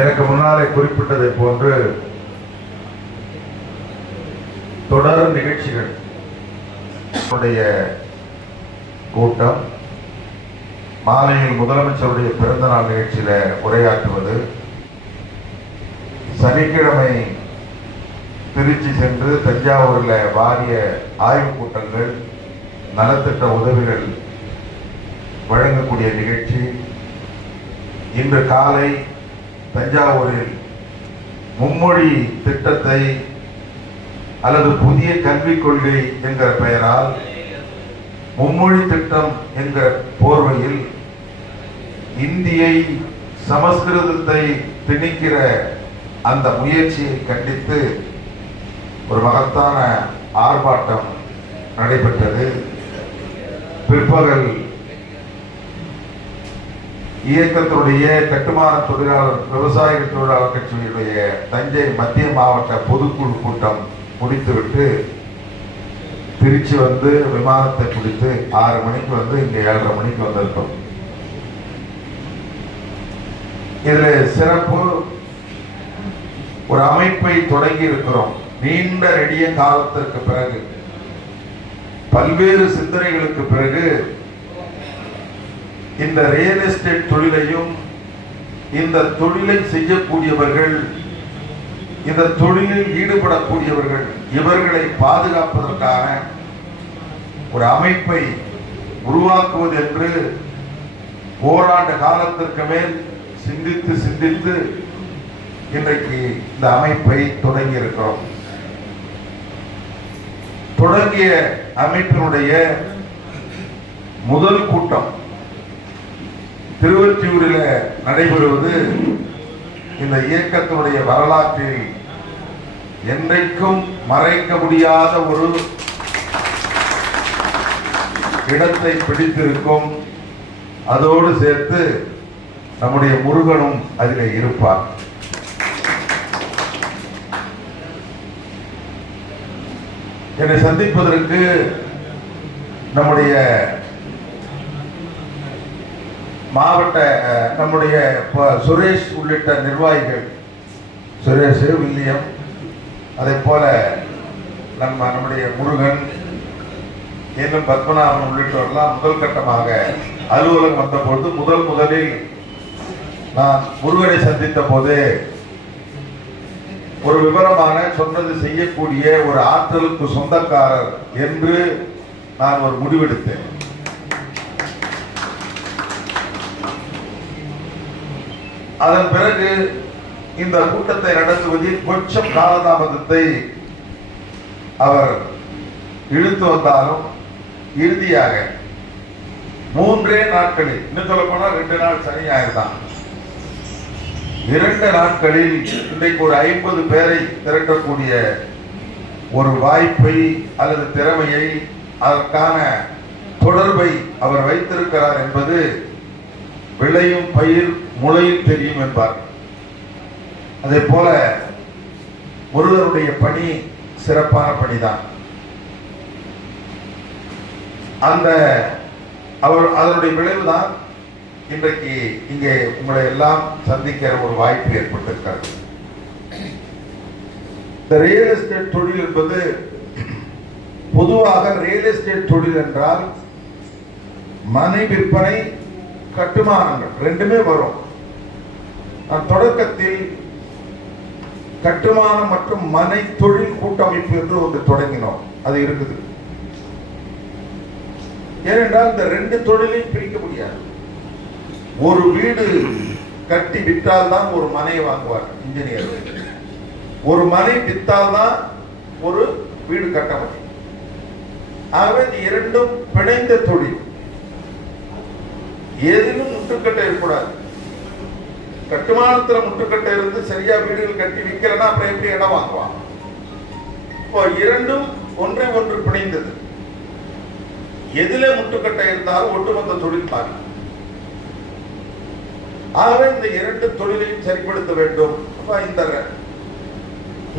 எனக்கு முன்னாலே குறிப்பிட்டதை போன்று தொடர் நிகழ்ச்சிகள் கூட்டம், மாலையில் முதலமைச்சருடைய பிறந்தநாள் நிகழ்ச்சியில உரையாற்றுவது, சனிக்கிழமை திருச்சி சென்று தஞ்சாவூரில் வாரிய ஆய்வுக் கூட்டங்கள், நலத்திட்ட உதவிகள் வழங்கக்கூடிய நிகழ்ச்சி, இன்று காலை தஞ்சாவூரில் மும்மொழி திட்டத்தை அல்லது புதிய கல்விக் கொள்கை என்கிற பெயரால் மும்மொழி திட்டம் என்கிற போர்வையில் இந்தியை சமஸ்கிருதத்தை திணிக்கிற அந்த முயற்சியை கண்டித்து ஒரு மகத்தான ஆர்ப்பாட்டம் நடைபெற்றது. பிற்பகல் இயக்கத்தினுடைய கட்டுமான தொழிலாளர் விவசாயிகள் தொழிலாளர் கட்சியுடைய தஞ்சை மத்திய மாவட்ட பொதுக்குழு கூட்டம் முடித்துவிட்டு திருச்சி வந்து விமானத்தை பிடித்து 6 மணிக்கு வந்து இங்க 7:30 மணிக்கு வந்திருக்கோம். இதுல சிறப்பு, ஒரு அமைப்பை தொடங்கி இருக்கிறோம். நீண்ட நெடிய காலத்திற்கு பிறகு, பல்வேறு சிந்தனைகளுக்கு பிறகு இந்த ரியல் எஸ்டேட் தொழிலையும், இந்த தொழிலை செய்யக்கூடியவர்கள், இந்த தொழிலில் ஈடுபடக்கூடியவர்கள், இவர்களை பாதுகாப்பதற்கான ஒரு அமைப்பை உருவாக்குவது என்று ஓராண்டு காலத்திற்கு மேல் சிந்தித்து இன்றைக்கு இந்த அமைப்பை தொடங்கி இருக்கிறோம். தொடங்கிய அமைப்பினுடைய முதல் கூட்டம் திருவொற்றியூரில் நடைபெறுவது இந்த இயக்கத்தினுடைய வரலாற்றில் என்றைக்கும் மறைக்க முடியாத ஒரு இடத்தை பிடித்திருக்கும். அதோடு சேர்த்து நம்முடைய முருகனும் அதிலே இருப்பார். என்னை சந்திப்பதற்கு நம்முடைய மாவட்ட சுரேஷ் உள்ளிட்ட நிர்வாகிகள், சுரேஷ், வில்லியம், அதே போல நம்முடைய முருகன், இன்னும் பத்மநாபன் உள்ளிட்டவர்கள்லாம் முதல் கட்டமாக அலுவலகம் வந்தபோது முதலில் நான் முருகனை சந்தித்த போது ஒரு விவரமான சொன்னது செய்யக்கூடிய ஒரு ஆற்றலுக்கு சொந்தக்காரர் என்று நான் ஒரு முடிவெடுத்தேன். அதன் பிறகு இந்த கூட்டத்தை நடத்துவதில் கொஞ்சம் காலதாமதத்தை அவர் இழுத்து வந்தாலும் இறுதியாக 3 நாட்களில், இன்னும் சொல்ல போனா 2 நாள் சனி ஞாயிறு தான், 2 நாட்களில் இன்றைக்கு ஒரு 50 பேரை திரட்டக்கூடிய ஒரு வாய்ப்பை அல்லது திறமையை, அதற்கான தொடர்பை அவர் வைத்திருக்கிறார் என்பது விளையும் பயிர் முளையில் தெரியும் என்பார். அதே போல முருகனுடைய பணி சிறப்பான பணிதான். அதனுடைய விளைவுதான் இன்றைக்கு இங்கே உங்களை எல்லாம் சந்திக்கிற ஒரு வாய்ப்பு ஏற்பட்டிருக்கிறது. இந்த ரியல் எஸ்டேட் தொழில் என்பது, பொதுவாக ரியல் எஸ்டேட் தொழில் என்றால் மனை விற்பனை, கட்டுமானங்கள் ரெண்டுமே வரும். நான் தொடக்கத்தில் கட்டுமானம் மற்றும் மனை தொழில் கூட்டமைப்பு என்று ஒன்று தொடங்கினோம். அது இருக்குது. ஏனென்றால் இந்த 2 தொழிலையும் பிரிக்க முடியாது. ஒரு வீடு கட்டி விற்றால் தான் ஒரு மனையை வாங்குவார் இன்ஜினியர். ஒரு மனை விற்றால் தான் ஒரு வீடு கட்ட முடியும். ஆகவே இந்த 2ம் பிணைந்த தொழில். எதிலும் முட்டுக்கட்டை இருக்கக்கூடாது. கட்டுமானத்தில் முட்டுக்கட்டை இருந்து சரியா வீடுகள் கட்டி விற்கிறனா அப்புறம் எப்படி இடம் வாங்குவான்? இப்போ 2ம் ஒன்றை ஒன்று பிணைந்தது. எதில முட்டுக்கட்டை இருந்தாலும் ஒட்டுமொத்த தொழில் மாறி. ஆகவே இந்த 2 தொழிலையும் சரிப்படுத்த வேண்டும். இந்த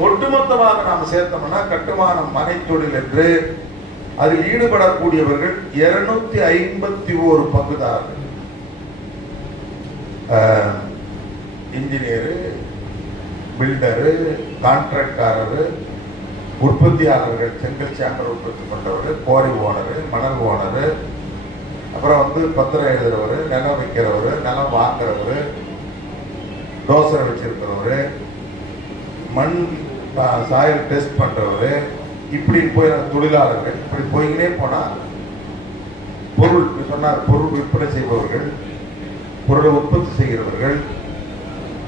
ஒட்டுமொத்தமாக நாம் சேர்த்தோம்னா கட்டுமானம் மனை தொழில் என்று அதில் ஈடுபடக்கூடியவர்கள் 251 பங்குதாரர்கள். இன்ஜினியரு, பில்டரு, கான்ட்ராக்டாரரு, உற்பத்தியாளர்கள், செங்கல் சாம்பல் உற்பத்தி பண்றவர், கோரி ஓனரு, மணல் ஓனரு, அப்புறம் பத்திரம் எழுதுறவர், நிலம் வைக்கிறவர், நிலம் வாங்குறவர், தோசை வச்சிருக்கிறவர், மண் சாயல் டெஸ்ட் பண்றவர், இப்படி போய் தொழிலாளர்கள், இப்படி போய்கினே போனா பொருள் சொன்னார், பொருள் விற்பனை செய்பவர்கள், பொருளை உற்பத்தி செய்கிறவர்கள்,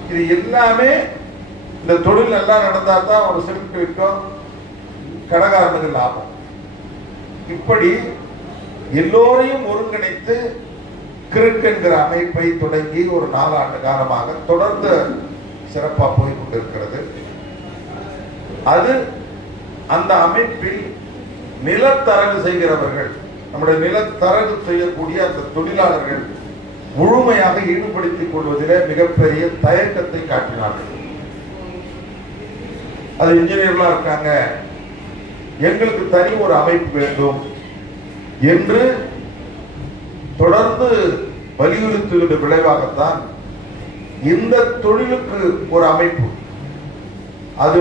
இது எல்லாமே இந்த தொழில் நல்லா நடந்தா தான் ஒரு சிமெண்ட் விற்கும், கடைக்காரனுக்கு லாபம். இப்படி எல்லோரையும் ஒருங்கிணைத்து கிறுக்கு என்கிற அமைப்பை தொடங்கி ஒரு 4 ஆண்டு காலமாக தொடர்ந்து சிறப்பாக போய் கொண்டிருக்கிறது. அது அந்த அமைப்பில் நிலத்தரகு செய்கிறவர்கள், நம்முடைய நிலத்தரகு செய்யக்கூடிய அந்த தொழிலாளர்கள் முழுமையாக ஈடுபடுத்திக் கொள்வதிலே மிகப்பெரிய தயக்கத்தை காட்டினார்கள். அது இன்ஜினியர்களா இருக்காங்க, எங்களுக்கு தனி ஒரு அமைப்பு வேண்டும் என்று தொடர்ந்து வலியுறுத்துவதற்கு விளைவாகத்தான் இந்த தொழிலுக்கு ஒரு அமைப்பு, அது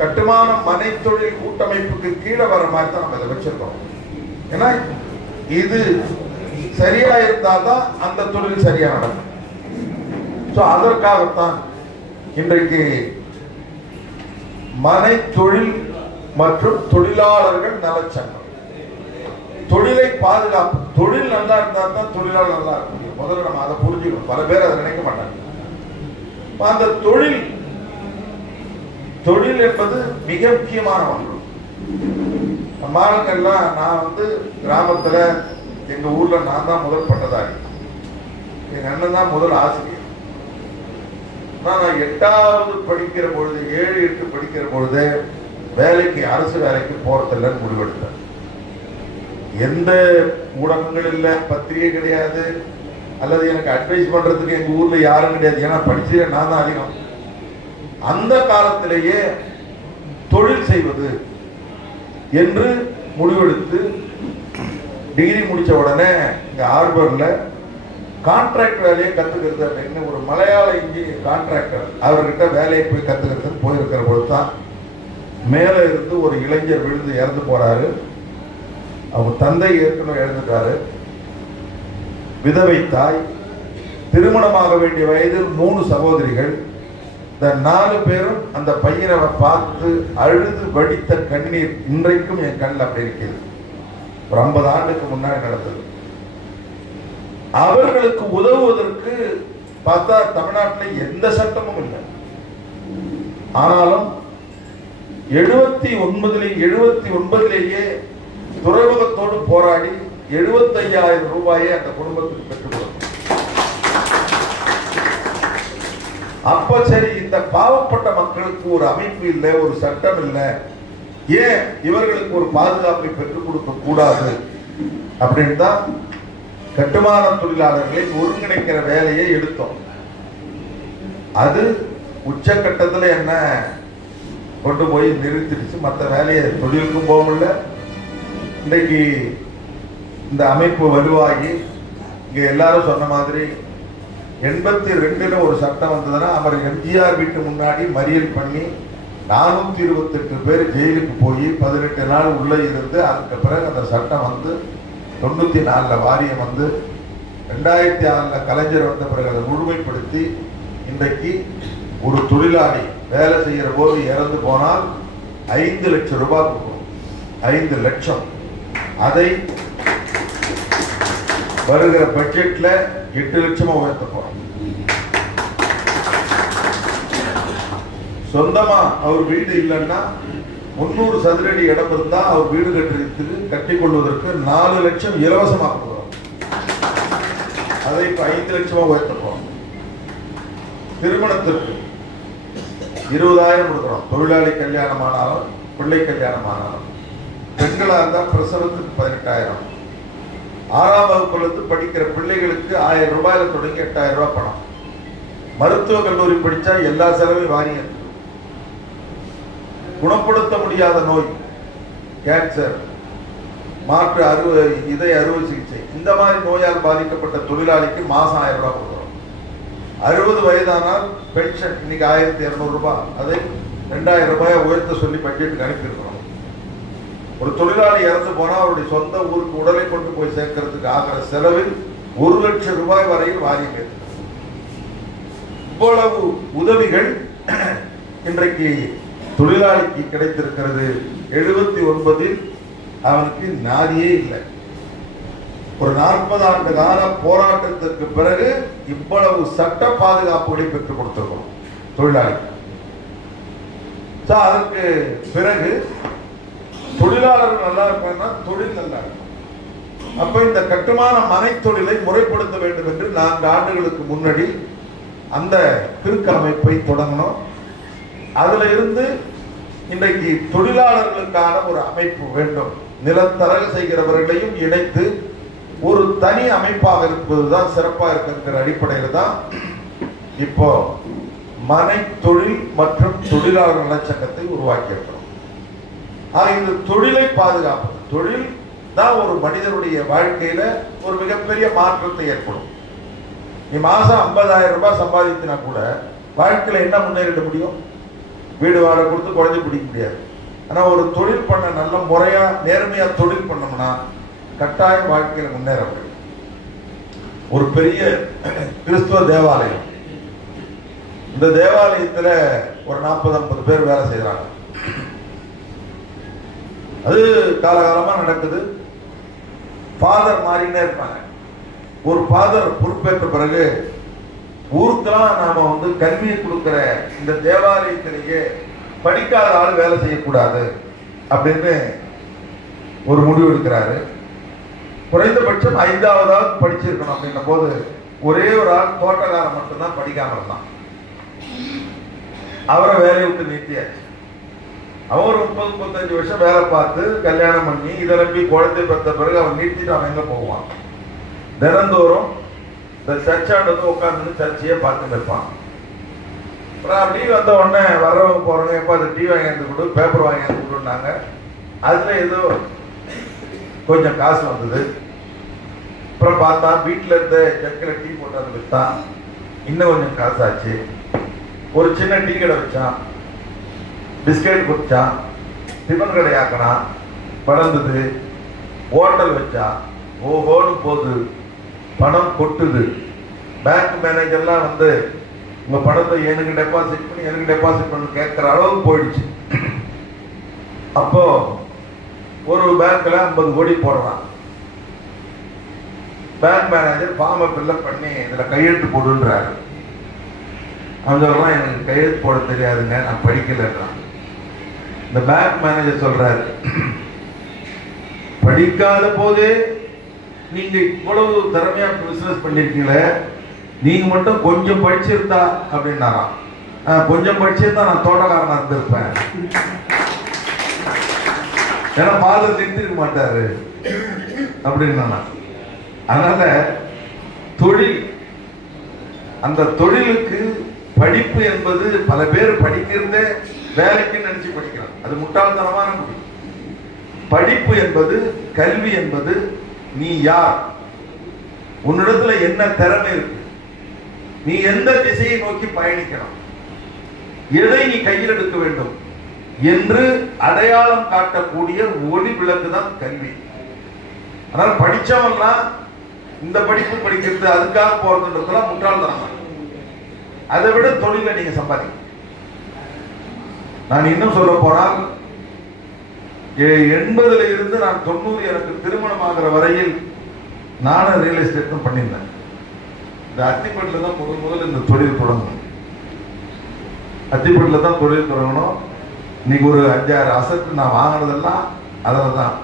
கட்டுமான மனை தொழில் கூட்டமைப்புக்கு கீழே வர மாதிரி தான் நம்ம இதை வச்சிருக்கோம். ஏன்னா இது சரியா இருந்தால்தான் அந்த தொழில் சரியா நடக்கும். அதற்காகத்தான் இன்றைக்கு மனை தொழில் மற்றும் தொழிலாளர்கள் நலச்சங்கம், தொழிலை பாதுகாப்பு, தொழில் நல்லா இருந்தா தான் தொழிலாளர் நல்லா இருக்க முடியும். முதல்ல நம்ம அதை புரிஞ்சுக்கணும். பல பேர் அதை நினைக்க மாட்டாங்க. அந்த தொழில் என்பது மிக முக்கியமான ஒன்று. மாணவர்கள்லாம் நான் கிராமத்துல எங்க ஊர்ல நான் தான் முதல் பட்டதாரி, எங்க அண்ணன் தான் முதல் ஆசிரியர். நான் 8வது படிக்கிற பொழுது, 7, 8 படிக்கிற பொழுது வேலைக்கு, அரசு வேலைக்கு போறதில்லைன்னு முடிவெடுத்தேன். எந்த ஊடகங்கள் இல்லை, பத்திரிகை கிடையாது, அல்லது எனக்கு அட்வைஸ் பண்றதுக்கு எங்க ஊர்ல யாரும் கிடையாது. ஏன்னா படிச்சே நான் தான் அதிகம். அந்த காலத்திலேயே தொழில் செய்வது என்று முடிவெடுத்து டிகிரி முடிச்ச உடனே இங்க ஹார்பர்ல கான்ட்ராக்ட் வேலையை கத்துக்கிறது அப்படின்னு ஒரு மலையாள இன்ஜினியர் கான்ட்ராக்டர், அவர்கிட்ட வேலையை போய் கத்துக்கிறதுக்கு போயிருக்கிற பொழுது தான் மேல இருந்து ஒரு இளைஞர் விழுந்து இறந்து போறாரு. அவங்க தந்தை ஏற்கனவே இறந்துட்டாரு, விதவை தாய், திருமணமாக வேண்டிய வயதில் 3 சகோதரிகள். இந்த 4 பேரும் அந்த பையனை பார்த்து அழுது வடித்த கண்ணீர் இன்றைக்கும் என் கண்ணில் அப்படி இருக்கிறது. ஒரு 50 ஆண்டுக்கு முன்னாடி நடந்தது. அவர்களுக்கு உதவுவதற்கு பார்த்தா தமிழ்நாட்டில் எந்த சட்டமும் இல்லை. ஆனாலும் 79லேயே துறைமுகத்தோடு போராடி 75,000 ரூபாயை அந்த குடும்பத்துக்கு பெற்றுக் கொடுத்தோம். அப்ப சரி, இந்த பாவப்பட்ட மக்களுக்கு ஒரு அமைப்பு இல்லை, ஒரு சட்டம் இல்லை, ஏன் இவர்களுக்கு ஒரு பாதுகாப்பை பெற்றுக் கொடுக்க கூடாது அப்படின்னு தான் கட்டுமான தொழிலாளர்களை ஒருங்கிணைக்கிற வேலையை எடுத்தோம். அது உச்சகட்டத்தில் என்ன கொண்டு போய் நிறுத்திடுச்சு. மற்ற வேலையை தொழிலுக்கும் போக முடியல. இன்றைக்கு இந்த அமைப்பு வலுவாகி இங்க எல்லாரும் சொன்ன மாதிரி 82ல ஒரு சட்டம் வந்ததுன்னா, அவர் எம்ஜிஆர் வீட்டு முன்னாடி மறியல் பண்ணி 428 பேர் ஜெயிலுக்கு போய் 18 நாள் உள்ள இருந்து, அதுக்கு பிறகு அந்த சட்டம் 94ல வாரியம் 2006ல கலைஞர் வந்த பிறகு அதை முழுமைப்படுத்தி இன்றைக்கு ஒரு தொழிலாளி வேலை செய்யற போது இறந்து போனால் 5 லட்சம் ரூபாய் கொடுக்கணும். 5 லட்சம். அதை வருகிற பட்ஜெட்ல 8 லட்சமா உயர்த்த போறோம். சொந்தமா அவர் வீடு இல்லைன்னா 300 சதுரடி இடம் இருந்தா அவர் வீடு கட்டிக் கொள்வதற்கு 4 லட்சம் இலவசமாக கொடுக்கிறோம். அதை இப்ப 5 லட்சமா உயர்த்த போறோம். திருமணத்திற்கு 20,000 கொடுக்கிறோம். தொழிலாளி கல்யாணம் ஆனாலும் பிள்ளை கல்யாணம் ஆனாலும். பெண்களா இருந்தா பிரசவத்துக்கு 18,000. 6ஆம் வகுப்புல படிக்கிற பிள்ளைகளுக்கு 1000 ரூபாயில தொடங்கி 8,000 ரூபாய் பணம். மருத்துவ கல்லூரி படிச்சா எல்லா செலவையும் வாரியம். குணப்படுத்த முடியாத நோய், கேன்சர், மாற்று இதய அறுவை சிகிச்சை, இந்த மாதிரி நோயால் பாதிக்கப்பட்ட தொழிலாளிக்கு மாசம் 1000 ரூபாய் கொடுக்கிறோம். 60 வயதானால் பென்ஷன் இன்னைக்கு 1200 ரூபாய், அதை 2000 ரூபாயை உயர்த்த சொல்லி பட்ஜெட்டுக்கு அனுப்பியிருக்கிறோம். ஒரு தொழிலாளி இறந்து போனா அவருடைய சொந்த ஊருக்கு உடலை கொண்டு போய் சேர்க்கறதுக்கு ஆகிற செலவில் 1 லட்சம் ரூபாய் வரையில் வாரியம் ஏற்று. இவ்வளவு உதவிகள் இன்றைக்கு தொழிலாளிக்கு கிடைத்திருக்கிறது. 79 அவனுக்கு நாதியே இல்லை. ஒரு 40 ஆண்டு கால போராட்டத்திற்கு பிறகு இவ்வளவு சட்ட பாதுகாப்புகளை பெற்றுக் கொடுத்திருக்கிறோம் தொழிலாளி. அதற்கு பிறகு தொழிலாளர்கள் நல்லா இருப்பாங்கன்னா தொழில் நல்லா இருக்கும். அப்ப இந்த கட்டுமான மனை தொழிலை முறைப்படுத்த வேண்டும் என்று 4 ஆண்டுகளுக்கு முன்னாடி அந்த திருக்க அமைப்பை தொடங்கணும். அதுல இருந்து இன்றைக்கு தொழிலாளர்களுக்கான ஒரு அமைப்பு வேண்டும். நிலத்தரகு செய்கிறவர்களையும் இணைத்து ஒரு தனி அமைப்பாக இருப்பதுதான் சிறப்பாக இருக்கிற அடிப்படையில் தான் இப்போ மனை தொழில் மற்றும் தொழிலாளர் நலச்சங்கத்தை உருவாக்கி இருக்கிறோம். இந்த தொழிலை பாதுகாப்பது, தொழில் தான் ஒரு மனிதனுடைய வாழ்க்கையில ஒரு மிகப்பெரிய மாற்றத்தை ஏற்படும். நீ மாசம் 50,000 ரூபாய் சம்பாதித்தினா கூட வாழ்க்கையில என்ன முன்னேறிட முடியும்? வீடு வாடகை கொடுத்து குறைஞ்சு பிடிக்க முடியாது. ஆனா ஒரு தொழில் பண்ண நல்ல முறையா நேர்மையா தொழில் பண்ணோம்னா கட்டாயம் வாழ்க்கையில முன்னேற முடியும். ஒரு பெரிய கிறிஸ்துவ தேவாலயம், இந்த தேவாலயத்துல ஒரு 40-50 பேர் வேலை செய்யறாங்க. அது காலகாலமா நடக்குது. ஃபாதர் மாறினே இருப்பாங்க. ஒரு ஃபாதர் பொறுப்பேற்ற பிறகு ஊருக்கெல்லாம் நாம கல்வியை கொடுக்கிற இந்த தேவாலயத்திலேயே படிக்காத ஆள் வேலை செய்யக்கூடாது அப்படின்னு ஒரு முடிவு எடுக்கிறாரு. குறைந்தபட்சம் 5வது படிச்சிருக்கணும் அப்படின்ற போது ஒரே ஒரு ஆள் தோட்டக்காரன் மட்டும்தான் படிக்காம இருந்தான். அவரை வேலையை விட்டு நீட்டியாச்சு. அவன் ஒரு 30-35 வருஷம் வேலை பார்த்து கல்யாணம் பண்ணி இதை நம்பி குழந்தை பெற்ற பிறகு அவன் நீட்டிட்டு அவன் எங்க போவான்? தினந்தோறும் இந்த சர்ச்சாண்டு உட்காந்து சர்ச்சையே பார்த்துட்டு இருப்பான். அப்புறம் அப்படி வந்த உடனே வர்றவங்க போறவங்க எப்ப அது டீ வாங்கி கொடு, பேப்பர் வாங்கி கொடுனாங்க. அதுல ஏதோ கொஞ்சம் காசு வந்தது. அப்புறம் பார்த்தா வீட்டுல இருந்த ஜக்கில் டீ போட்டு அதை விற்றான். இன்னும் கொஞ்சம் காசு ஆச்சு. ஒரு சின்ன டீ கடை வச்சான், பிஸ்கட் குடிச்சான், டிஃபன் கடை ஆக்கினான், வளர்ந்தது. ஹோட்டல் வச்சா, ஓஹோன்னு போகுது, பணம் கொட்டுது. பேங்க் மேனேஜர்லாம் உங்க பணத்தை எனக்கு டெபாசிட் பண்ணி கேட்கிற அளவுக்கு போயிடுச்சு. அப்போ ஒரு பேங்க்ல 50 கோடி போடுறான். பேங்க் மேனேஜர் ஃபார்மை ஃபில்அப் பண்ணி இதுல கையெழுத்து போடுன்றாரு. அவன் சொல்றான், எனக்கு கையெழுத்து போட தெரியாதுங்க, நான் படிக்கலன்றான். இந்த பேங்க் மேனேஜர் சொல்றாரு, படிக்காத போதே நீங்க இவ்வளவு திறமையா பிசினஸ் பண்ணிருக்கீங்களே, நீங்க மட்டும் கொஞ்சம் படிச்சிருந்தா அப்படின்னாராம். கொஞ்சம் படிச்சிருந்தா நான் தோட்டக்காரனா இருந்திருப்பேன். ஏன்னா ஃபாதர் நிறுத்திருக்க மாட்டாரு அப்படின்னா. அதனால தொழில், அந்த தொழிலுக்கு படிப்பு என்பது பல பேர் படிக்கிறதே வேலைக்கு நினைச்சு படிக்கிறான். அது முட்டாள்தனமான முடியும். படிப்பு என்பது, கல்வி என்பது, நீ யார், உன்னிடத்துல என்ன திறமை இருக்கு, நீ எந்த திசையை நோக்கி பயணிக்கணும், எதை நீ கையில் எடுக்க வேண்டும் என்று அடையாளம் காட்டக்கூடிய ஒளி விளக்கு தான் கல்வி. அதனால படிச்சவன்லாம் இந்த படிப்பு படிக்கிறது அதுக்காக போறதுன்றதுலாம் முட்டாள்தனம். அதை விட தொழில நீங்க சம்பாதிக்க. நான் இன்னும் சொல்ல போனால் 80ல இருந்து நான் 90 எனக்கு திருமணம் ஆகிற வரையில் நானும் ரியல் எஸ்டேட் பண்ணியிருந்தேன். இந்த அத்திப்பட்டில தான் முதல் இந்த தொழில் தொடங்கணும். அத்திப்பட்டில தான் தொழில் தொடங்கணும். இன்னைக்கு ஒரு 5-6 அசத்து நான் வாங்கினதெல்லாம் அதில் தான்.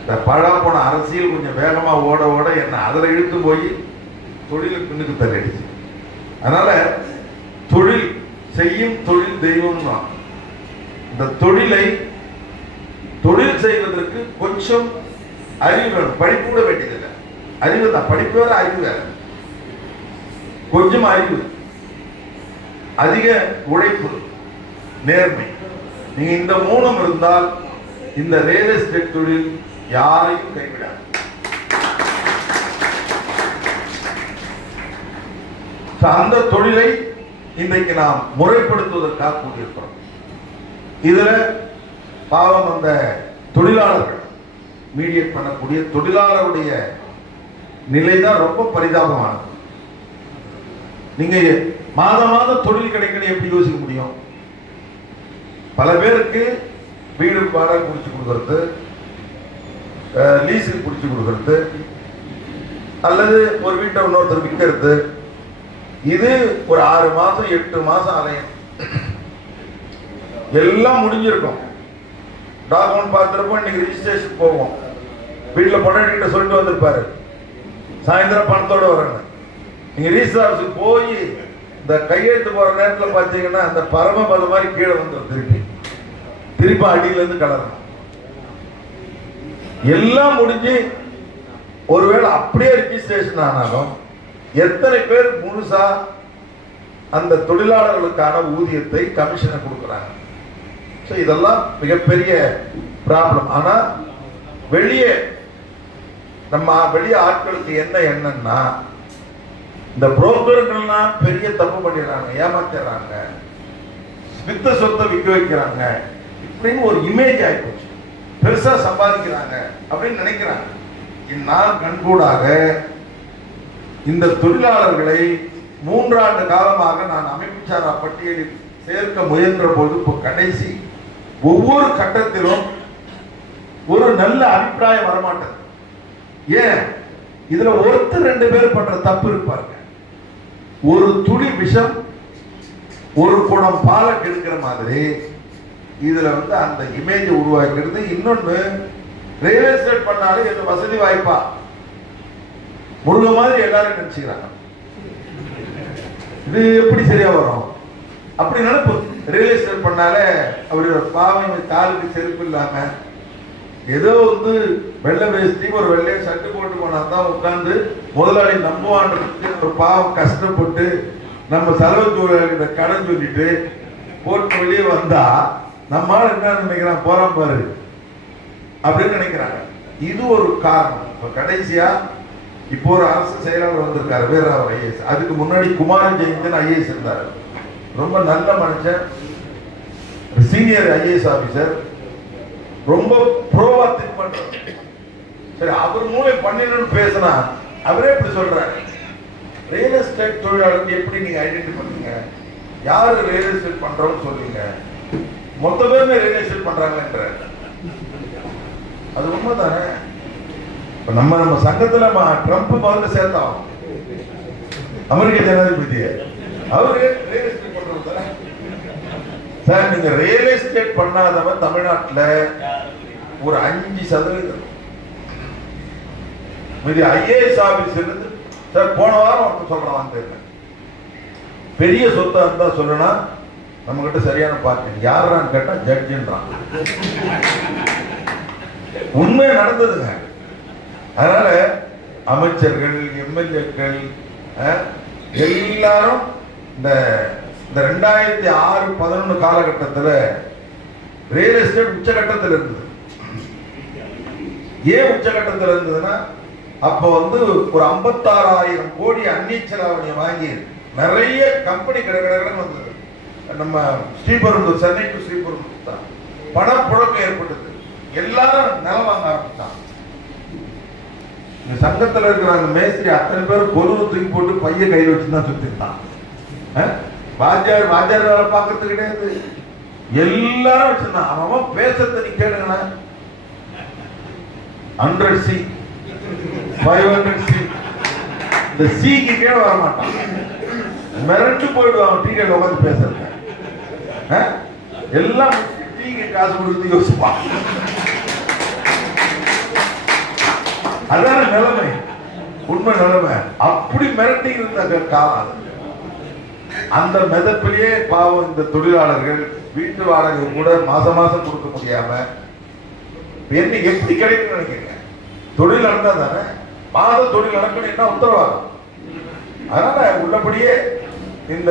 இந்த பழா போன அரசியல் கொஞ்சம் வேகமா ஓட ஓட என்ன அதில் இழுத்து போய் தொழிலுக்கு பின்னுக்கு தள்ளிடுச்சு. அதனால தொழில் செய்யும் தொழில் தெய்வம் தான். இந்த தொழிலை தொழில் செய்வதற்கு கொஞ்சம் அறிவு வேணும். படிப்பு கூட வேண்டியதில்லை, அறிவு தான். படிப்பு வேற, அறிவு வேற. கொஞ்சம் அறிவு, அதிக உழைப்பு, நேர்மை, நீங்க இந்த 3 இருந்தால் இந்த ரியல் எஸ்டேட் தொழில் யாரையும் கைவிடாது. அந்த தொழிலை இன்றைக்கு நாம் முறைப்படுத்துவதற்காக கூடியிருக்கிறோம். இதுல பாவம் அந்த தொழிலாளர்கள் மீடியேட் பண்ணக்கூடிய தொழிலாளருடைய நிலைதான் ரொம்ப பரிதாபமானது. நீங்க மாதம் மாதம் தொழில் கிடைக்கணும் எப்படி யோசிக்க முடியும்? பல பேருக்கு வீடு வாடகை பிடிச்சு கொடுக்கறது, லீஸுக்கு பிடிச்சு கொடுக்கறது, அல்லது ஒரு வீட்டை இன்னொருத்தர் விற்கிறது, இது ஒரு 6 மாசம் 8 மாசம் அலையும். எல்லாம் முடிஞ்சிருக்கும். டாக்குமெண்ட் பார்த்துருப்போம், இன்னைக்கு ரிஜிஸ்ட்ரேஷன் போவோம். வீட்டில் பொண்டாட்டிகிட்ட சொல்லிட்டு வந்திருப்பாரு, சாயந்தரம் பணத்தோட வரணும். நீங்க ரிஜிஸ்டர் ஆஃபீஸுக்கு போய் இந்த கையெழுத்து போற நேரத்தில் பார்த்தீங்கன்னா அந்த பரமபதம் மாதிரி கீழே வந்துடும். திருப்பி அடியில இருந்து கலரணும். எல்லாம் முடிஞ்சு ஒருவேளை அப்படியே ரிஜிஸ்ட்ரேஷன் ஆனாலும் எத்தனை பேர் முழுசா அந்த தொழிலாளர்களுக்கான ஊதியத்தை கமிஷனை கொடுக்குறாங்க? இதெல்லாம் மிகப்பெரிய ப்ராப்ளம். ஆனா வெளியே ஆட்களுக்கு என்ன என்னன்னா, இந்த புரோக்கர்கள்லாம் பெரிய தப்பு பண்ணிடுறாங்க, ஏமாத்துறாங்க, வித்த சொத்தை விற்க வைக்கிறாங்க, இப்படின்னு ஒரு இமேஜ் ஆயிப்போச்சு. பெருசா சம்பாதிக்கிறாங்க அப்படின்னு நினைக்கிறாங்க. நான் கண்கூடாக இந்த தொழிலாளர்களை 3 ஆண்டு காலமாக நான் அமைப்புச்சாரா பட்டியலில் சேர்க்க முயன்ற போது இப்போ கடைசி ஒவ்வொரு கட்டத்திலும் ஒரு நல்ல அபிப்பிராயம் வரமாட்டது. ஏன்? இதுல ஒருத்தர் 2 பேர் பண்ற தப்பு இருப்பாங்க. ஒரு துளி விஷம் ஒரு குடம் பாலை கெடுக்கிற மாதிரி இதுல அந்த இமேஜ் உருவாக்கிறது. இன்னொன்னு, ரியல் எஸ்டேட் பண்ணாலே இது வசதி வாய்ப்பா முருக மாதிரி எல்லாரும் நினைச்சுக்கிறாங்க. இது எப்படி சரியா வரும் அப்படி நினைப்பு. ரியல் எஸ்டேட் பண்ணாலே அவரோட பாவம் காலுக்கு செருப்பு இல்லாம ஏதோ வெள்ளை வேஷ்டி ஒரு வெள்ளைய சட்டு போட்டு போனா தான் உட்கார்ந்து முதலாளி நம்புவான்றதுக்கு ஒரு பாவம் கஷ்டப்பட்டு நம்ம செலவு தொழிலாளிகிட்ட கடன் சொல்லிட்டு போட்டு வெளியே வந்தா நம்மால என்ன நினைக்கிறான், போறான் பாரு அப்படின்னு நினைக்கிறாங்க. இது ஒரு காரணம். இப்ப கடைசியா இப்போ ஒரு அரசு செயலாளர் வந்திருக்காரு, வீரராவ் ஐஏஎஸ். அதுக்கு முன்னாடி குமார ஜெயந்தன் ஐஏஎஸ் இருந்தாரு. ரொம்ப நல்ல மனுஷன், சீனியர் ஐஏஎஸ் ஆபீசர், ரொம்ப ப்ரோவா திங்க் பண்றாரு. சரி, அவர் மூலம் பண்ணினு பேசினா அவரே இப்படி சொல்றாரு, ரியல் எஸ்டேட் தொழிலாளர்கள் எப்படி நீங்க ஐடென்டிஃபை பண்ணுங்க, யாரு ரியல் எஸ்டேட் பண்றோம்னு சொல்லுங்க, மொத்த பேருமே ரியல் எஸ்டேட் பண்றாங்கன்ற. அது உண்மைதானே? இப்ப நம்ம சங்கத்துல ட்ரம்ப் முதல்ல சேர்த்தோம், அமெரிக்க ஜனாதிபதி, அவரு ரியல் எஸ்டேட் பண்றது சார். நீங்க ரியல் எஸ்டேட் பண்ணாதவன் தமிழ்நாட்டில் ஒரு 5%. மீதி ஐஏஎஸ் ஆபீஸ் இருந்து சார் போன வாரம் ஒருத்தர் சொல்றான், பெரிய சொத்தா இருந்தா சொல்லனா நம்ம கிட்ட சரியான பார்ட்டி யாரான்னு கேட்டா ஜட்ஜின்றான். உண்மை நடந்ததுங்க. அதனால அமைச்சர்கள், எம்எல்ஏக்கள் எல்லாரும் இந்த 2006-11 காலகட்டத்தில் ரியல் எஸ்டேட் உச்சகட்டத்தில் இருந்தது. ஏன் உச்சகட்டத்தில் இருந்ததுன்னா, அப்ப ஒரு 56,000 கோடி அந்நிய செலாவணியை வாங்கி நிறைய கம்பெனி கிடக்கிடன்னு வந்தது. நம்ம ஸ்ரீபெரும்புதூர், சென்னை டு ஸ்ரீபெரும்புதூர் தான் பணப்புழக்கம் ஏற்பட்டது. எல்லாரும் நிலம் வாங்க ஆரம்பிச்சாங்க. இந்த சங்கத்தில் இருக்கிற அந்த மேஸ்திரி அத்தனை பேர் பொருள் தூக்கி போட்டு பைய கையில் வச்சுதான் சுத்திட்டான். வாத்தியார் வேலை பார்க்கறது கிடையாது, எல்லாரும் வச்சிருந்தான். அவன் பேசுறத நீ கேளுங்க, 100 சி 500 சி, இந்த சிக்கு கீழே வர மாட்டான், மிரண்டு போயிடுவான். டீ கடையில் உட்காந்து பேசுறது எல்லாம் டீக்கு காசு கொடுத்து யோசிப்பான். அதான நிலைமை, உண்மை நிலைமை. அப்படி மிரட்டி இருந்த காலம். அந்த மெதப்பிலேயே பாவம் இந்த தொழிலாளர்கள் வீட்டு வாடகை கூட மாசம் மாசம் கொடுக்க முடியாம என்ன எப்படி கிடைக்கும் நினைக்கிறீங்க? தொழில் நடந்தா தானே மாத தொழில் நடக்கணும், என்ன உத்தரவாதம்? அதனால உள்ளபடியே இந்த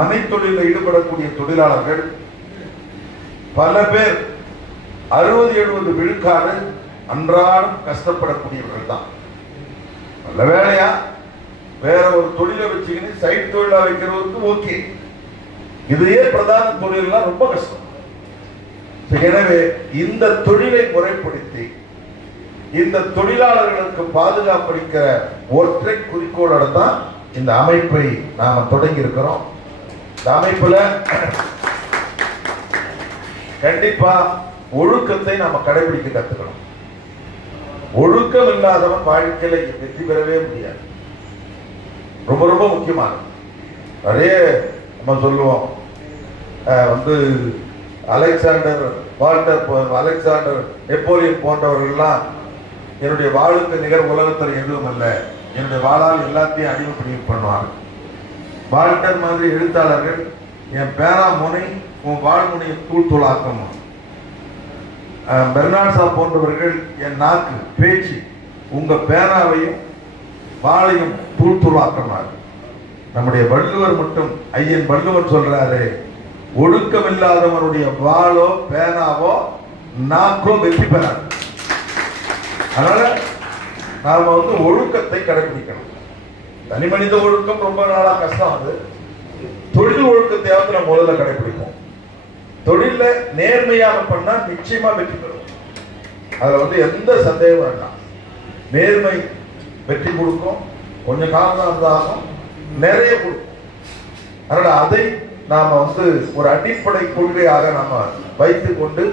மனை தொழிலில் ஈடுபடக்கூடிய தொழிலாளர்கள் பல பேர் 60-70 விழுக்காடு அன்றாடம் கஷ்டப்படக்கூடியவர்கள் தான். நல்ல வேலையா வேற ஒரு தொழிலை வச்சுக்கின்னு சைட் தொழிலா வைக்கிறவருக்கு ஓகே. இதையே பிரதான தொழிலாம் ரொம்ப கஷ்டம். எனவே இந்த தொழிலை முறைப்படுத்தி இந்த தொழிலாளர்களுக்கு பாதுகாப்பளிக்கிற ஒற்றை குறிக்கோளோட தான் இந்த அமைப்பை நாம தொடங்கி இருக்கிறோம். இந்த அமைப்புல கண்டிப்பா ஒழுக்கத்தை நாம கடைபிடிக்க கத்துக்கணும். ஒழுக்கம் இல்லாதவன் வாழ்க்கையில வெற்றி பெறவே முடியாது. ரொம்ப ரொம்ப முக்கியமானது. நிறைய நம்ம சொல்லுவோம் அலெக்சாண்டர் நெப்போலியன் போன்றவர்கள்லாம் என்னுடைய வாளுக்கு நிகர் உலகத்தில் எதுவும் அல்ல, என்னுடைய வாளால் எல்லாத்தையும் அடிமைப்படி பண்ணுவாங்க. வால்டர் மாதிரி எழுத்தாளர்கள் என் பேரா முனை உன் வாழ்முனையை தூள் தூளாக்கும். பெர்னார்ட் ஷா போன்றவர்கள் என் நாக்கு பேச்சு உங்க பேராவையும் வாளையும் தூள் தூளாக்கினார். நம்முடைய வள்ளுவர் மட்டும் ஐயன் வள்ளுவர் சொல்றாரு, ஒழுக்கம் இல்லாதவனுடைய வாளோ பேனாவோ நாக்கோ வெற்றி பெறாது. அதனால நாம ஒழுக்கத்தை கடைபிடிக்கணும். தனி மனித ஒழுக்கம் ரொம்ப நாளா கஷ்டம். அது தொழில் ஒழுக்கத்தையாவது நம்ம முதல்ல கடைபிடிப்போம். தொழில நேர்மையாக பண்ணா நிச்சயமா வெற்றி பெறும். அதுல எந்த சந்தேகம் வேண்டாம். நேர்மை வெற்றி கொடுக்கும். கொஞ்ச காலம் தான் இருந்தாலும் நிறைய கொடுக்கும். அதனால அதை நாம ஒரு அடிப்படை கொள்கையாக நாம வைத்துக் கொண்டு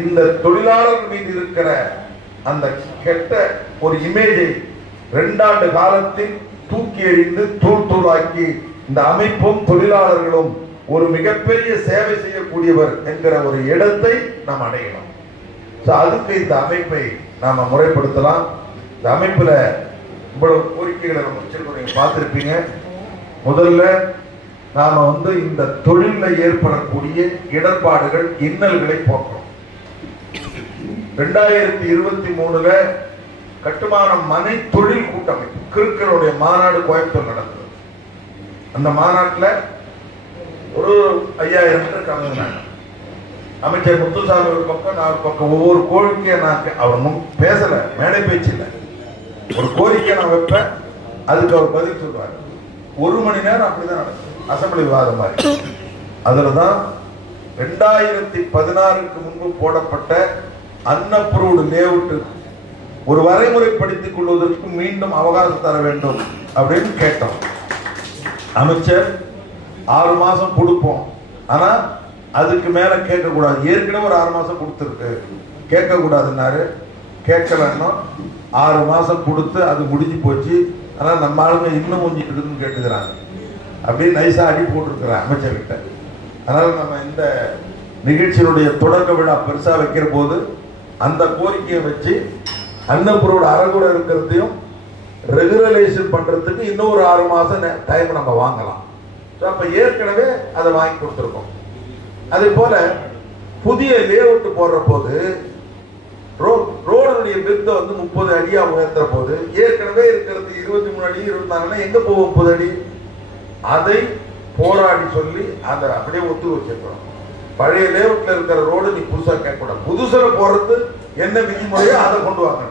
இந்த தொழிலாளர் மீது இருக்கிற அந்த கெட்ட ஒரு இமேஜை 2 ஆண்டு காலத்தில் தூக்கி எறிந்து தூள் தூளாக்கி இந்த அமைப்பும் தொழிலாளர்களும் ஒரு மிகப்பெரிய சேவை செய்யக்கூடியவர் என்கிற ஒரு இடத்தை நாம் அடையலாம். அதுக்கு இந்த அமைப்பை நாம முறைப்படுத்தலாம். இந்த அமைப்புல இவ்வளவு கோரிக்கைகளை நம்ம வச்சிருக்கோம், பார்த்திருப்பீங்க. முதல்ல நாம இந்த தொழிலில் ஏற்படக்கூடிய இடர்பாடுகள் இன்னல்களை போக்குறோம். 2023 கட்டுமான மனை தொழில் கூட்டமைப்பு கிறுக்கனுடைய மாநாடு கோயம்புத்தூர் நடந்தது. அந்த மாநாட்டில் ஒரு 5000 பேர் கலந்துனாங்க. அமைச்சர் முத்துசாமி ஒரு பக்கம், நான் ஒரு பக்கம். ஒவ்வொரு கோரிக்கையை நான் அவர் பேசல, மேடை பேச்சு இல்லை. ஒரு கோரிக்கை நான் வைப்பேன், அதுக்கு அவர் பதில் சொல்வார். 1 மணி நேரம் அப்படிதான் நடக்கும், அசம்பிளி விவாதம் மாதிரி. அதுலதான் 2016க்கு முன்பு போடப்பட்ட அன்அப்ரூவ்டு லேஅவுட் ஒரு வரைமுறைப்படுத்திக் கொள்வதற்கு மீண்டும் அவகாசம் தர வேண்டும் அப்படின்னு கேட்டோம். அமைச்சர் 6 மாசம் கொடுப்போம், ஆனா அதுக்கு மேல கேட்க கூடாது. ஏற்கனவே ஒரு 6 மாசம் கொடுத்துருக்கு, கேட்க கூடாதுன்னாரு. கேட்கலன்னா 6 மாசம் கொடுத்து அது முடிஞ்சு போச்சு. ஆனா நம்ம ஆளுங்க இன்னும் முடிஞ்சிட்டு இருக்குன்னு கேட்டுக்கிறாங்க. அப்படியே நைசா அடி போட்டிருக்கிறாங்க அமைச்சர்கிட்ட. அதனால நம்ம இந்த நிகழ்ச்சியினுடைய தொடக்க விழா பெருசா வைக்கிற போது அந்த கோரிக்கையை வச்சு அன்னபுரோட அறகுறை இருக்கிறதையும் ரெகுலரைசேஷன் பண்றதுக்கு இன்னும் ஒரு 6 மாசம் டைம் நம்ம வாங்கலாம். அப்ப ஏற்கனவே அதை வாங்கி கொடுத்துருக்கோம். அதே போல புதிய லேஅவுட் போடுற போது ரோடுடைய விருத்தை 30 அடியா உயர்த்துற போது ஏற்கனவே இருக்கிறது 23 அடி 24 எங்க போவோம் 30 அடி. அதை போராடி சொல்லி அதை அப்படியே ஒத்து வச்சிருக்கிறோம். பழைய லேஅவுட்ல இருக்கிற ரோடு நீ புதுசா கேட்கக்கூடாது, புதுசுல போறது என்ன விதிமுறையோ அதை கொண்டு வாங்க.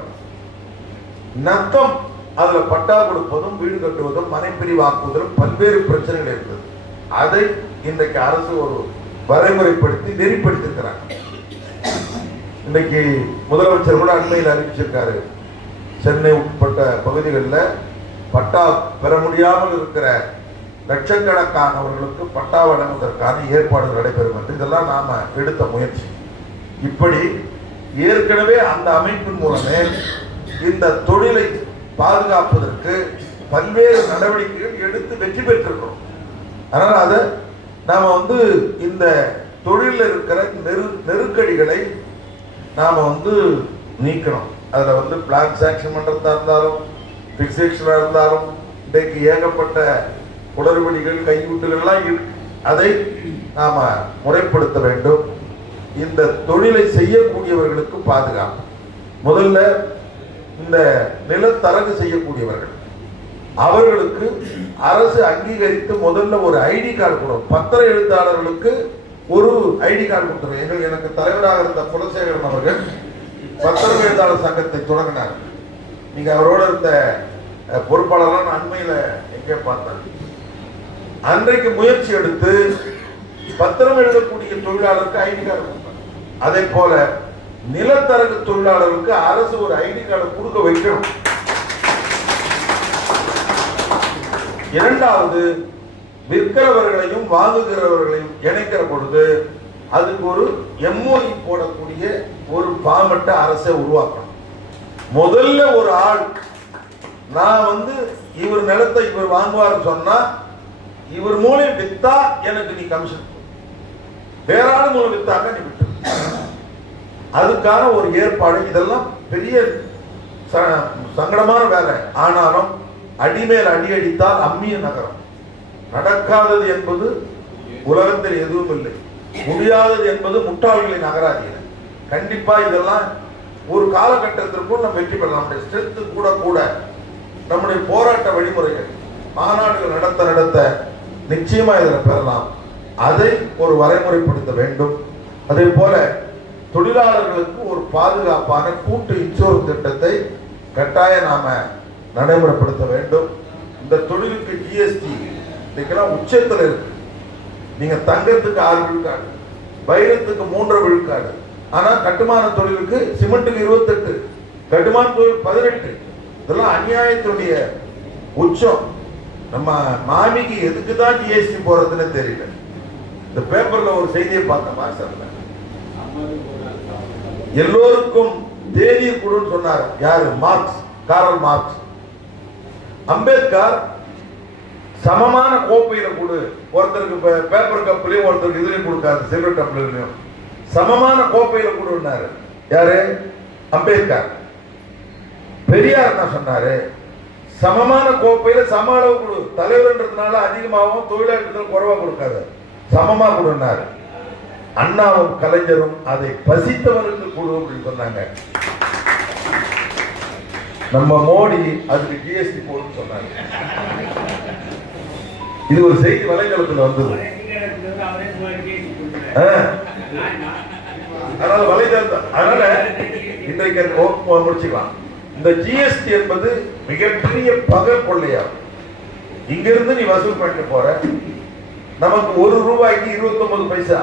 நத்தம் அதுல பட்டா கொடுப்பதும் வீடு கட்டுவதும் மனை பிரிவாக்குவதும் பல்வேறு பிரச்சனைகள் இருந்தது. அதை இன்றைக்கு அரசு ஒரு வரைமுறைப்படுத்தி நெறிப்படுத்திருக்கிறாங்க. இன்னைக்கு முதலமைச்சர் கூட அண்மையில் அறிவிச்சிருக்காரு, சென்னை உட்பட்ட பகுதிகளில் பட்டா பெற முடியாமல் இருக்கிற லட்சக்கணக்கானவர்களுக்கு பட்டா வழங்குவதற்கான ஏற்பாடுகள் நடைபெறும் என்று இதெல்லாம் நாம எடுத்த முயற்சி. இப்படி ஏற்கனவே அந்த அமைப்பின் மூலமே இந்த தொழிலை பாதுகாப்பதற்கு பல்வேறு நடவடிக்கைகள் எடுத்து வெற்றி பெற்றிருக்கிறோம். அதனால அதை நாம இந்த தொழிலில் இருக்கிற நெருக்கடிகளை நாம நீக்கணும். அதுல பிளான் சாங்ஷன் பண்றதா இருந்தாலும் பிக்சேஷனா இருந்தாலும் இன்றைக்கு ஏகப்பட்ட குளறுபடிகள் கையூட்டுகள்லாம் இருக்கு. அதை நாம முறைப்படுத்த வேண்டும். இந்த தொழிலை செய்யக்கூடியவர்களுக்கு பாதுகாப்பு. முதல்ல இந்த நிலத்தரகு செய்யக்கூடியவர்கள் அவர்களுக்கு அரசு அங்கீகரித்து முதல்ல ஒரு ஐடி கார்டு கொடுக்கும். பத்திர எழுத்தாளர்களுக்கு ஒரு ஐடி கார்டு கொடுத்துருவோம். எனக்கு தலைவராக இருந்த குலசேகரன் அவர்கள் பத்திர எழுத்தாளர் சங்கத்தை தொடங்கினார். நீங்க அவரோட இருந்த பொறுப்பாளரான அண்மையில எங்கே பார்த்தேன். அன்றைக்கு முயற்சி எடுத்து பத்திரம் எழுதக்கூடிய தொழிலாளருக்கு ஐடி கார்டு கொடுத்தாங்க. அதே போல நிலத்தரகு தொழிலாளருக்கு அரசு ஒரு ஐடி கார்டு கொடுக்க வைக்கணும். இரண்டாவது, விற்கிறவர்களையும் வாங்குகிறவர்களையும் இணைக்கிற பொழுது அதுக்கு ஒரு எம்ஓஇ போடக்கூடிய ஒரு ஃபார்மட்டை அரசை உருவாக்கணும். முதல்ல ஒரு ஆள் நான் இவர் நிலத்தை இவர் வாங்குவார் சொன்னா இவர் மூலம் வித்தா எனக்கு நீ கமிஷன், வேற ஆள் மூலம் வித்தாங்க நீ விட்டு, அதுக்கான ஒரு ஏற்பாடு. இதெல்லாம் பெரிய சங்கடமான வேலை. ஆனாலும் அடிமேல் அடி அடித்தால் அம்மிய நகரம். நடக்காதது என்பது உலகத்தில் எதுவும் இல்லை, முடியாதது என்பது முட்டாள்களின் அகராதிகள். கண்டிப்பா இதெல்லாம் ஒரு காலகட்டத்திற்குள் நம்ம வெற்றி பெறலாம். நம்முடைய ஸ்ட்ரென்த் கூட கூட நம்முடைய போராட்ட வழிமுறைகள் மாநாடுகள் நடத்த நிச்சயமா இதில் பெறலாம். அதை ஒரு வரைமுறைப்படுத்த வேண்டும். அதே போல தொழிலாளர்களுக்கு ஒரு பாதுகாப்பான கூட்டு இன்சூரன்ஸ் திட்டத்தை கட்டாய நாம நடைமுறைப்படுத்த வேண்டும். இந்த தொழிலுக்கு ஜிஎஸ்டி இன்னைக்கெல்லாம் உச்சத்தில் இருக்கு. நீங்க தங்கத்துக்கு 6 விழுக்காடு, வைரத்துக்கு 3 விழுக்காடு. ஆனா கட்டுமான தொழிலுக்கு சிமெண்ட்டுக்கு 28, கட்டுமான தொழில் 18. இதெல்லாம் அநியாயத்துடைய உச்சம். நம்ம மாமிக்கு எதுக்கு தான் ஜிஎஸ்டி போறதுன்னு தெரியல. இந்த பேப்பர்ல ஒரு செய்தியை பார்த்த மாசத்துல எல்லோருக்கும் தேதி கொடுன்னு சொன்னார். யாரு? Marks, Karl Marx. அம்பேத்கர் சமமான கோப்பையில கொடு, ஒருத்தருக்கு பேப்பர் கப்லயும் ஒருத்தருக்கு இதுலயும் கொடுக்காது, சில்வர் கப்லயும் சமமான கோப்பையில கொடுன்னாரு. யாரு? அம்பேத்கர். பெரியார் என்ன சொன்னாரு? சமமான கோப்பையில சம அளவு கொடு, தலைவர்ன்றதுனால அதிகமாகவும் தொழிலாளர்கள் குறைவா கொடுக்காது, சமமா கொடுன்னாரு. அண்ணாவும் கலைஞரும் அதை பசித்தவருக்கு கொடு அப்படின்னு சொன்னாங்க. நம்ம மோடி அதுக்கு ஜிஎஸ்டி போடுன்னு சொன்னாங்க. இது ஒரு செய்தி வலைதளத்தில் வந்தது. அதனால வலைதளம், அதனால இன்றைக்கு முடிச்சுக்கலாம். இந்த ஜிஎஸ்டி என்பது மிகப்பெரிய பகல் கொள்ளையாகும். இங்கிருந்து நீ வசூல் பண்ணிட்டு போற, நமக்கு 1 ரூபாய்க்கு 29 பைசா.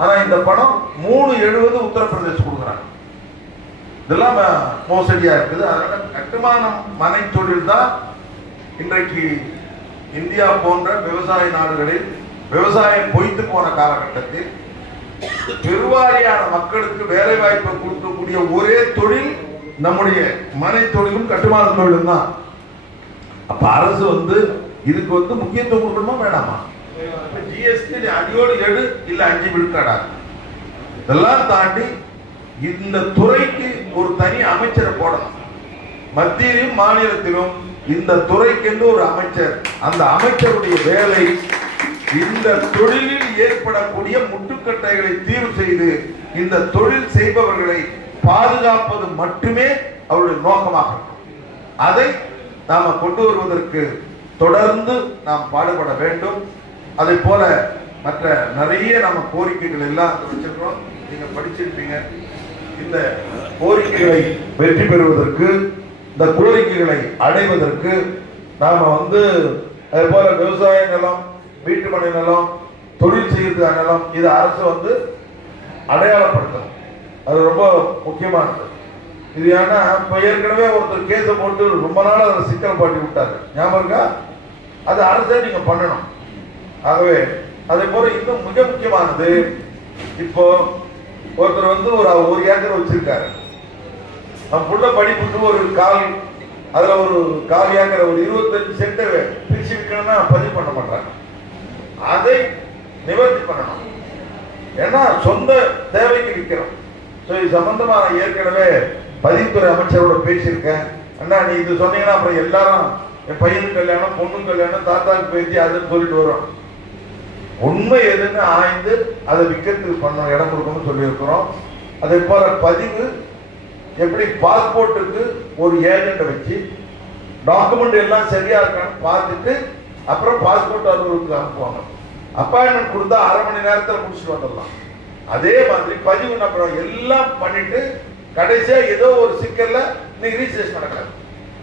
ஆனா இந்த பணம் 3.70 உத்தரப்பிரதேசம் கொடுக்குறாங்க. இதெல்லாம் மோசடியா இருக்குது. அதனால கட்டுமானம் மனை தொழில் தான் இன்றைக்கு இந்தியா போன்ற விவசாய நாடுகளில் விவசாயம் பொய்த்து போன காலகட்டத்தில் பெருவாரியான மக்களுக்கு வேலை வாய்ப்பை கொடுக்கக்கூடிய ஒரே தொழில் நம்முடைய மனை தொழிலும் கட்டுமான தொழிலும் தான். அப்ப அரசு இதுக்கு முக்கியத்துவம் கொடுக்கணுமா வேணாமா? ஜிஎஸ்டி அடியோடு 7 இல்ல 5 விழுக்காடா. இதெல்லாம் தாண்டி இந்த துறைக்கு ஒரு தனி அமைச்சரை போடணும். மத்தியிலும் மாநிலத்திலும் இந்த துறைக்கென்று ஒரு அமைச்சர். அந்த அமைச்சருடைய வேலை இந்த தொழிலில் ஏற்படக்கூடிய முட்டுக்கட்டைகளை தீர்வு செய்து இந்த தொழில் செய்பவர்களை பாதுகாப்பது மட்டுமே அவருடைய நோக்கமாக இருக்கும். அதை நாம கொண்டு வருவதற்கு தொடர்ந்து நாம் பாடுபட வேண்டும். அதே போல மற்ற நிறைய நம்ம கோரிக்கைகள் எல்லாம் வச்சிருக்கிறோம். நீங்க படிச்சிருப்பீங்க. இந்த கோரிக்கைகளை வெற்றி பெறுவதற்கு, இந்த கோரிக்கைகளை அடைவதற்கு நாம அதே போல விவசாய நிலம், வீட்டு மனை நிலம், தொழில் செய்யறதுக்கான நிலம், இது அரசு அடையாளப்படுத்தணும். அது ரொம்ப முக்கியமானது. இது ஏன்னா இப்ப ஏற்கனவே ஒருத்தர் கேஸை போட்டு ரொம்ப நாள் அதில் சிக்கல் பாட்டி விட்டாரு, ஞாபகம் இருக்கா? அது அரசே நீங்க பண்ணணும். ஆகவே அதே போல இன்னும் மிக முக்கியமானது, இப்போ ஒருத்தர் ஒரு 1 ஏக்கர் வச்சிருக்காரு. நம்ம புள்ள படிப்புக்கு ஒரு அதுல ஒரு 1/4 ஏக்கர், ஒரு 25 சென்ட் பிரிச்சு விற்கணும்னா பதிவு பண்ண மாட்டாங்க. அதை நிவர்த்தி பண்ணணும். ஏன்னா சொந்த தேவைக்கு விற்கிறோம். இது சம்பந்தமா நான் ஏற்கனவே பதிவுத்துறை அமைச்சரோட பேசியிருக்கேன். அண்ணா நீ இது சொன்னீங்கன்னா அப்புறம் எல்லாரும் என் பையனுக்கு கல்யாணம், பொண்ணுக்கு கல்யாணம், தாத்தாவுக்கு பேசி அதுன்னு சொல்லிட்டு வரோம். உண்மை எதுன்னு ஆய்ந்து அதை விற்கிறதுக்கு பண்ண இடம் கொடுக்கணும்னு சொல்லி இருக்கிறோம். அதே போல பதிவு எப்படி பாஸ்போர்ட்டுக்கு ஒரு ஏஜென்ட் வச்சு டாக்குமெண்ட் எல்லாம் சரியா இருக்கான்னு பார்த்துட்டு அப்புறம் பாஸ்போர்ட் அலுவலகத்துக்கு அனுப்புவாங்க. அப்பாயின்மெண்ட் கொடுத்தா 1/2 மணி நேரத்தில் முடிச்சுட்டு வந்துடலாம். அதே மாதிரி பதிவு நம்பர் எல்லாம் பண்ணிட்டு கடைசியா ஏதோ ஒரு சிக்கல்ல நீங்க ரிஜிஸ்ட்ரேஷன் நடக்காது.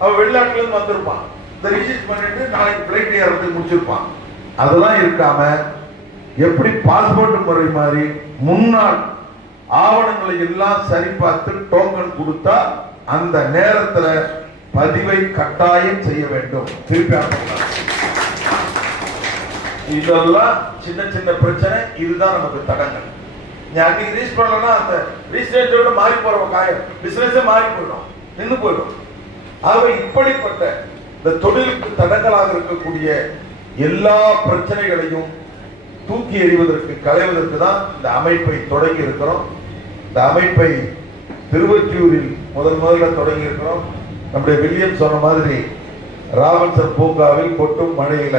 அவன் வெளிநாட்டுல இருந்து வந்திருப்பான், இந்த ரிஜிஸ்டர் பண்ணிட்டு நாளைக்கு பிளைட் ஏறதுக்கு முடிச்சிருப்பான். அதெல்லாம் இருக்காம எப்படி பாஸ்போர்ட் முறை மாதிரி முன்னாள் ஆவணங்களை எல்லாம் சரி பார்த்து டோக்கன் கொடுத்தா அந்த நேரத்துல பதிவை கட்டாயம் செய்ய வேண்டும். திருப்பி இதெல்லாம் சின்ன சின்ன பிரச்சனை. இதுதான் நமக்கு தடங்கள். அன்னைக்கு ரீச் பண்ணலன்னா அந்த ரீஸ்டேட்டோட மாறி போற காயம் பிசினஸே மாறி போயிடும், நின்று போயிடும். ஆகவே இப்படிப்பட்ட இந்த தொழிலுக்கு தடங்களாக இருக்கக்கூடிய எல்லா பிரச்சனைகளையும் தூக்கி எறிவதற்கு களைவதற்கு தான் இந்த அமைப்பை தொடங்கி இருக்கிறோம். இந்த அமைப்பை திருவொற்றியூரில் முதல்ல தொடங்கி இருக்கிறோம். நம்முடைய வில்லியம் சொன்ன மாதிரி ராமன்சர் பூங்காவில் கொட்டும் மழையில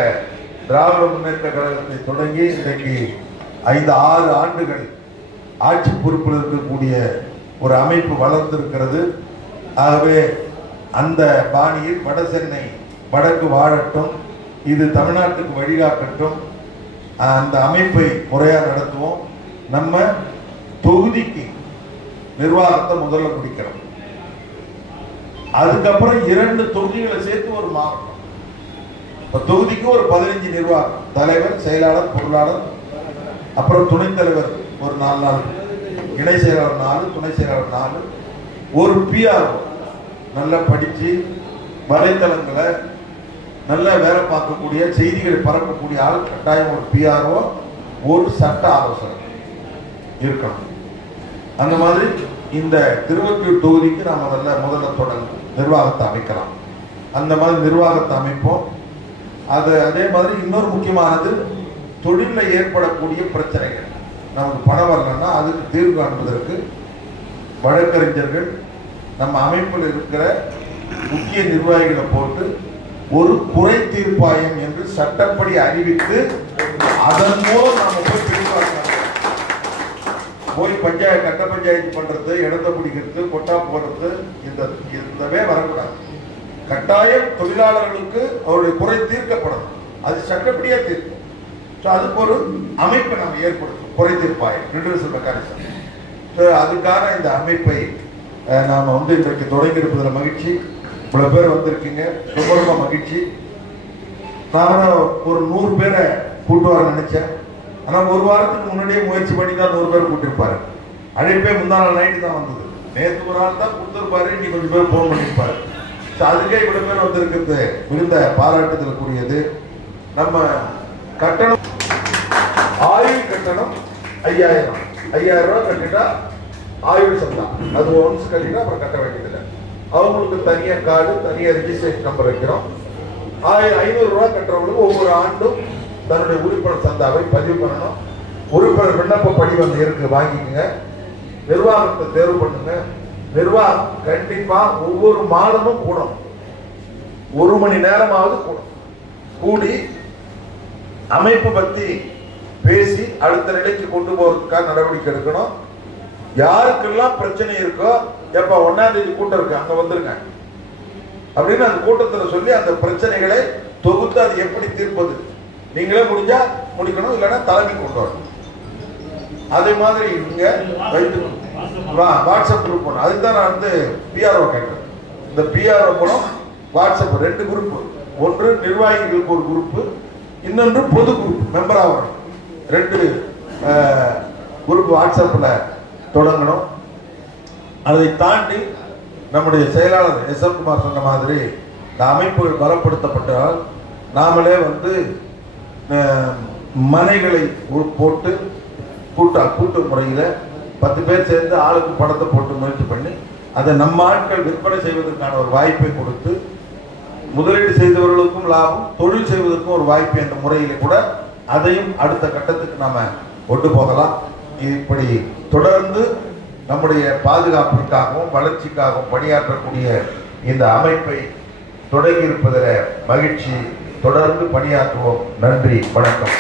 திராவிட முன்னேற்ற கழகத்தை தொடங்கி இன்றைக்கு 5-6 ஆண்டுகள் ஆட்சி பொறுப்பில் இருக்கக்கூடிய ஒரு அமைப்பு வளர்ந்திருக்கிறது. ஆகவே அந்த பாணியில் வட சென்னை வடக்கு வாழட்டும், இது தமிழ்நாட்டுக்கு வழிகாட்டட்டும். அந்த அமைப்பை முறையாக நடத்துவோம். நம்ம தொகுதிக்கு நிர்வாகத்தை முதல்ல முடிக்கிறோம். அதுக்கப்புறம் 2 தொகுதிகளை சேர்த்து ஒரு மாவட்டம். தொகுதிக்கு ஒரு 15 நிர்வாகம், தலைவர், செயலாளர், பொருளாளர், அப்புறம் துணைத் தலைவர் ஒரு 4 நாள், இணை செயலாளர் 4, துணை செயலாளர் 4, ஒரு பிஆர்ஓ நல்லா படிச்சு வலைத்தளங்களை நல்ல வேலை பார்க்கக்கூடிய செய்திகளை பரப்பக்கூடிய ஆள் கட்டாயம் ஒரு பிஆர்ஓ, ஒரு சட்ட ஆலோசகர் இருக்கணும். அந்த மாதிரி இந்த திருவொற்றியூர் தொகுதிக்கு நாம் முதல்ல தொடங்கும் நிர்வாகத்தை அமைக்கலாம். அந்த மாதிரி நிர்வாகத்தை அமைப்போம். அதே மாதிரி இன்னொரு முக்கியமானது தொழிலில் ஏற்படக்கூடிய பிரச்சனைகள். நமக்கு பணம் வரலன்னா அதுக்கு தீர்வு காண்பதற்கு வழக்கறிஞர்கள் நம்ம அமைப்பில் இருக்கிற முக்கிய நிர்வாகிகளை போட்டு ஒரு குறை தீர்ப்பாயம் என்று சட்டப்படி அறிவித்து அதன் மூலம் நம்ம போய் பிடிப்பாங்க. போய் கட்ட பஞ்சாயத்து பண்றது, இடத்தை பிடிக்கிறது, கொட்டா போடுறது இதவே வரக்கூடாது. கட்டாயம் தொழிலாளர்களுக்கு அவருடைய குறை தீர்க்கப்படும். அது சட்டப்படியா தீர்க்கும். அதுக்கு ஒரு அமைப்பை நம்ம ஏற்படுத்தும், குறை தீர்ப்பாயம் ரிட்ரஸல் மெக்கானிசம். அதுக்கான இந்த அமைப்பை நாம இன்றைக்கு தொடங்கி இருப்பதில் மகிழ்ச்சி. இவ்வளவு பேர் வந்திருக்கீங்க, ரொம்ப ரொம்ப மகிழ்ச்சி. நான் ஒரு 100 பேரை கூட்டு வர நினைச்சேன். ஆனா ஒரு வாரத்துக்கு முன்னாடியே முயற்சி பண்ணி தான் 100 பேர் கூட்டிருப்பாரு. அழைப்பே முந்தா நாள் நைட்டு தான் வந்தது. நேற்று ஒரு நாள் தான் கொடுத்துருப்பாரு, இன்னைக்கு கொஞ்சம் பேர் போன் பண்ணிருப்பாரு. அதுக்கே இவ்வளவு பேர் வந்திருக்கிறது மிகுந்த பாராட்டுதலுக்குரியது. நம்ம கட்டணம் ஆயுள் கட்டணம் 5000 ரூபாய் கட்டிட்டா ஆயுள் சந்தா, அது ஒன்ஸ் கட்டிட்டா அப்புறம் கட்ட வேண்டியதில்லை. அவங்களுக்கு தனியா கார்டு, தனியா ரெஜிஸ்ட்ரேஷன் நம்பர் வைக்கிறோம். 500 ரூபாய் கட்டுறவங்களுக்கு ஒவ்வொரு ஆண்டும் தன்னுடைய உறுப்பினர் சந்தாவை பதிவு பண்ணணும். உறுப்பினர் விண்ணப்ப படிவம் இருக்கு, வாங்கிக்கங்க. நிர்வாகத்தை தேர்வு பண்ணுங்க. நிர்வாகம் கண்டிப்பா ஒவ்வொரு மாதமும் கூடும், 1 மணி நேரமாவது கூடும். கூடி அமைப்பு பத்தி பேசி அடுத்த நிலைக்கு கொண்டு போறதுக்காக நடவடிக்கை எடுக்கணும். யாருக்கெல்லாம் பிரச்சனை இருக்கோ, எப்ப 1ஆம் தேதி கூட்டம் இருக்கு அங்க வந்துருங்க அப்படின்னு அந்த கூட்டத்தில் சொல்லி அந்த பிரச்சனைகளை தொகுத்து அது எப்படி தீர்ப்பது நீங்களே முடிஞ்சா முடிக்கணும், இல்லைன்னா தலைமை கொண்டு வரணும். அதே மாதிரி இங்க வாட்ஸ்அப் குரூப் பண்ணணும். அதுதான் நான் பிஆர்ஓ கேட்கிறேன். இந்த பிஆர்ஓ மூலம் வாட்ஸ்அப் 2 குரூப், ஒன்று நிர்வாகிகளுக்கு ஒரு குரூப், இன்னொன்று பொது குரூப் மெம்பர் ஆகணும். 2 குரூப் வாட்ஸ்அப்ல தொடங்கணும். அதை தாண்டி நம்முடைய செயலாளர் எஸ்.எம். குமார் சொன்ன மாதிரி இந்த அமைப்புகள் பலப்படுத்தப்பட்டால் நாமளே மனைகளை போட்டு கூட்டு முறையில் 10 பேர் சேர்ந்து ஆளுக்கு பணத்தை போட்டு முயற்சி பண்ணி அதை நம்ம ஆட்கள் விற்பனை செய்வதற்கான ஒரு வாய்ப்பை கொடுத்து முதலீடு செய்தவர்களுக்கும் லாபம், தொழில் செய்வதற்கும் ஒரு வாய்ப்பு என்ற முறையில கூட அதையும் அடுத்த கட்டத்துக்கு நாம கொண்டு போகலாம். இப்படி தொடர்ந்து நம்முடைய பாதுகாப்பிற்காகவும் வளர்ச்சிக்காகவும் பணியாற்றக்கூடிய இந்த அமைப்பை தொடங்கி இருப்பதில் மகிழ்ச்சி. தொடர்ந்து பணியாற்றுவோம். நன்றி, வணக்கம்.